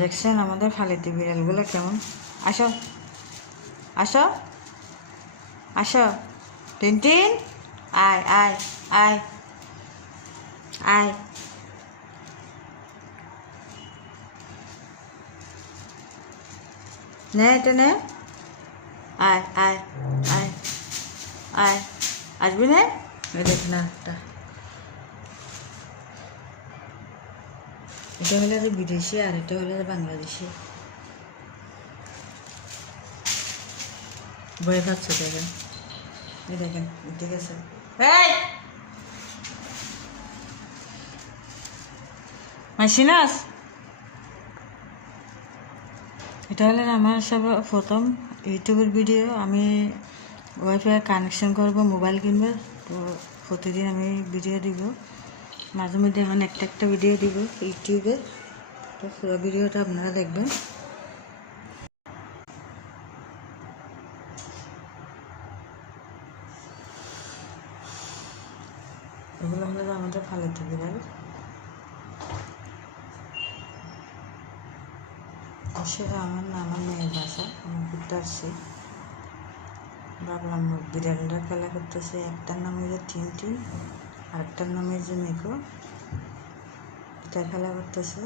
দেখছেন আমাদের ফালিতে বিড়ালগুলো কেমন? আসো আসো আসো, টিনটিন, আয় আয় আয় আয়, নে এটা নে, আয় আয় আয় আয়, আসবি না? দেখ না একটা, এটা হলে যে বিদেশি আর এটা হলে বাংলাদেশি। ভয় পাচ্ছে দেখেন, এই দেখেন, ঠিক আছে। এই মাসিনাস, এটা হলে আমার সব প্রথম ইউটিউবের ভিডিও। আমি ওয়াইফাই কানেকশন করবো, মোবাইল কিনবো, তো প্রতিদিন আমি ভিডিও দিব। মাঝে মধ্যে এখন একটা একটা ভিডিও দিব ইউটিউবে, তো পুরো ভিডিওটা আপনারা দেখবেন। এগুলো হলো আমাদের ফালতু বিড়াল। সেটা আমার মেয়ের বাসা, আমি ঘুরতে আসছি। ভাবলাম বিড়ালরা খেলা করতেছে, একটার নাম হচ্ছে টিনটিন, আরেকটার নাম হচ্ছে মিকো, এটা খেলা করতেছে।